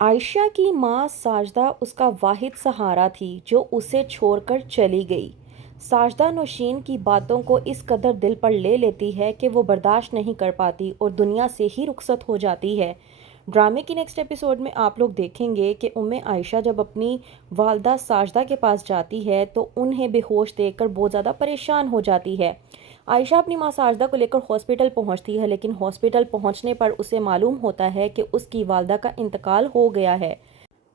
عائشہ کی ماں ساجدہ اس کا واحد سہارا تھی جو اسے چھوڑ کر چلی گئی۔ ساجدہ نوشین کی باتوں کو اس قدر دل پر لے لیتی ہے کہ وہ برداشت نہیں کر پاتی اور دنیا سے ہی رخصت ہو جاتی ہے۔ ڈرامے کی نیکسٹ ایپیسوڈ میں آپ لوگ دیکھیں گے کہ عائشہ جب اپنی والدہ ساجدہ کے پاس جاتی ہے تو انہیں بے ہوش دیکھ کر بہت زیادہ پریشان ہو جاتی ہے۔ عائشہ اپنی ماں ساجدہ کو لے کر ہاسپٹل پہنچتی ہے، لیکن ہاسپٹل پہنچنے پر اسے معلوم ہوتا ہے کہ اس کی والدہ کا انتقال ہو گیا ہے۔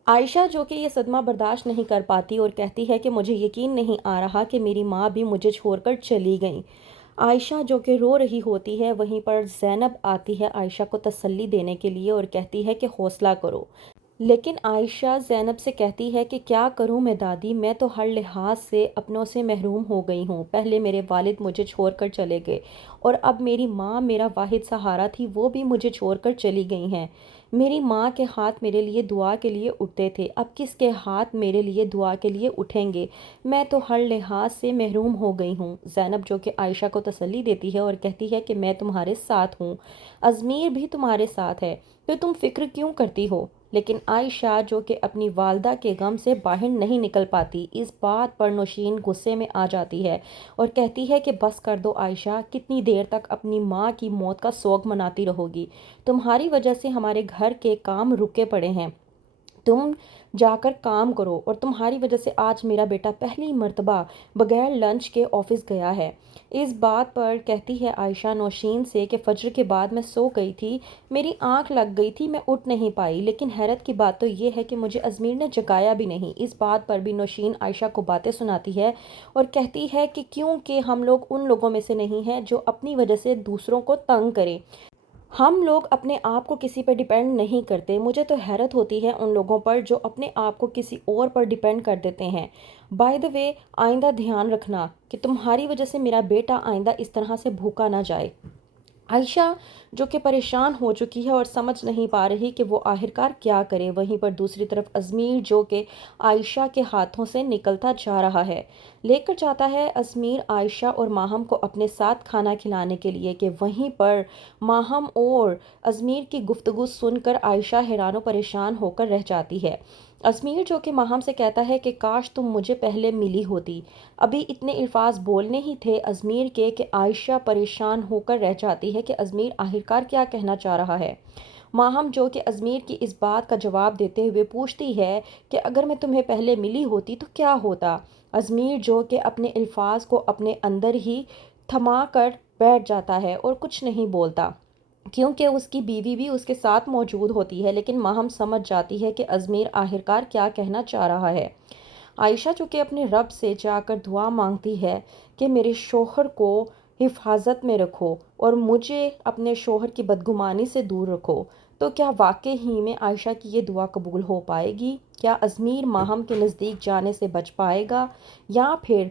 عائشہ جو کہ یہ صدمہ برداشت نہیں کر پاتی اور کہتی ہے کہ مجھے یقین نہیں آ رہا کہ میری ماں بھی مجھے چھوڑ کر چلی گئیں۔ عائشہ جو کہ رو رہی ہوتی ہے، وہیں پر زینب آتی ہے عائشہ کو تسلی دینے کے لیے اور کہتی ہے کہ حوصلہ کرو۔ لیکن عائشہ زینب سے کہتی ہے کہ کیا کروں میں دادی، میں تو ہر لحاظ سے اپنوں سے محروم ہو گئی ہوں۔ پہلے میرے والد مجھے چھوڑ کر چلے گئے اور اب میری ماں میرا واحد سہارا تھی، وہ بھی مجھے چھوڑ کر چلی گئی ہیں۔ میری ماں کے ہاتھ میرے لیے دعا کے لیے اٹھتے تھے، اب کس کے ہاتھ میرے لیے دعا کے لیے اٹھیں گے؟ میں تو ہر لحاظ سے محروم ہو گئی ہوں۔ زینب جو کہ عائشہ کو تسلی دیتی ہے اور کہتی ہے کہ میں تمہارے ساتھ ہوں، ازمیر بھی تمہارے ساتھ ہے، تو تم فکر کیوں کرتی ہو؟ لیکن عائشہ جو کہ اپنی والدہ کے غم سے باہر نہیں نکل پاتی، اس بات پر نوشین غصے میں آ جاتی ہے اور کہتی ہے کہ بس کر دو عائشہ، کتنی دیر تک اپنی ماں کی موت کا سوگ مناتی رہو گی؟ تمہاری وجہ سے ہمارے گھر کے کام رکے پڑے ہیں، تم جا کر کام کرو، اور تمہاری وجہ سے آج میرا بیٹا پہلی مرتبہ بغیر لنچ کے آفس گیا ہے۔ اس بات پر کہتی ہے عائشہ نوشین سے کہ فجر کے بعد میں سو گئی تھی، میری آنکھ لگ گئی تھی، میں اٹھ نہیں پائی، لیکن حیرت کی بات تو یہ ہے کہ مجھے ازمیر نے جگایا بھی نہیں۔ اس بات پر بھی نوشین عائشہ کو باتیں سناتی ہے اور کہتی ہے کہ کیونکہ ہم لوگ ان لوگوں میں سے نہیں ہیں جو اپنی وجہ سے دوسروں کو تنگ کریں، ہم لوگ اپنے آپ کو کسی پر ڈیپینڈ نہیں کرتے۔ مجھے تو حیرت ہوتی ہے ان لوگوں پر جو اپنے آپ کو کسی اور پر ڈیپینڈ کر دیتے ہیں۔ بائی دا وے، آئندہ دھیان رکھنا کہ تمہاری وجہ سے میرا بیٹا آئندہ اس طرح سے بھوکا نہ جائے۔ عائشہ جو کہ پریشان ہو چکی ہے اور سمجھ نہیں پا رہی کہ وہ آخرکار کیا کرے، وہیں پر دوسری طرف ازمیر جو کہ عائشہ کے ہاتھوں سے نکلتا جا رہا ہے، لے کر جاتا ہے ازمیر عائشہ اور ماہم کو اپنے ساتھ کھانا کھلانے کے لیے، کہ وہیں پر ماہم اور ازمیر کی گفتگو سن کر عائشہ حیران و پریشان ہو کر رہ جاتی ہے۔ ازمیر جو کہ ماہم سے کہتا ہے کہ کاش تم مجھے پہلے ملی ہوتی، ابھی اتنے الفاظ بولنے ہی تھے ازمیر کے، کہ عائشہ پریشان ہو کر رہ جاتی ہے کہ ازمیر آخرکار کیا کہنا چاہ رہا ہے۔ ماہم جو کہ ازمیر کی اس بات کا جواب دیتے ہوئے پوچھتی ہے کہ اگر میں تمہیں پہلے ملی ہوتی تو کیا ہوتا؟ ازمیر جو کہ اپنے الفاظ کو اپنے اندر ہی تھما کر بیٹھ جاتا ہے اور کچھ نہیں بولتا، کیونکہ اس کی بیوی بھی اس کے ساتھ موجود ہوتی ہے، لیکن ماہم سمجھ جاتی ہے کہ ازمیر آخرکار کیا کہنا چاہ رہا ہے۔ عائشہ جو کہ اپنے رب سے جا کر دعا مانگتی ہے کہ میرے شوہر کو حفاظت میں رکھو اور مجھے اپنے شوہر کی بدگمانی سے دور رکھو، تو کیا واقعی ہی میں عائشہ کی یہ دعا قبول ہو پائے گی؟ کیا ازمیر ماہم کے نزدیک جانے سے بچ پائے گا، یا پھر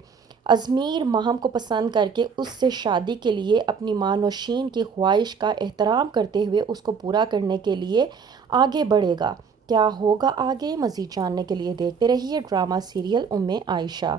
ازمیر ماہم کو پسند کر کے اس سے شادی کے لیے اپنی ماں نوشین کی خواہش کا احترام کرتے ہوئے اس کو پورا کرنے کے لیے آگے بڑھے گا؟ کیا ہوگا آگے؟ مزید جاننے کے لیے دیکھتے رہیے ڈرامہ سیریل عائشہ۔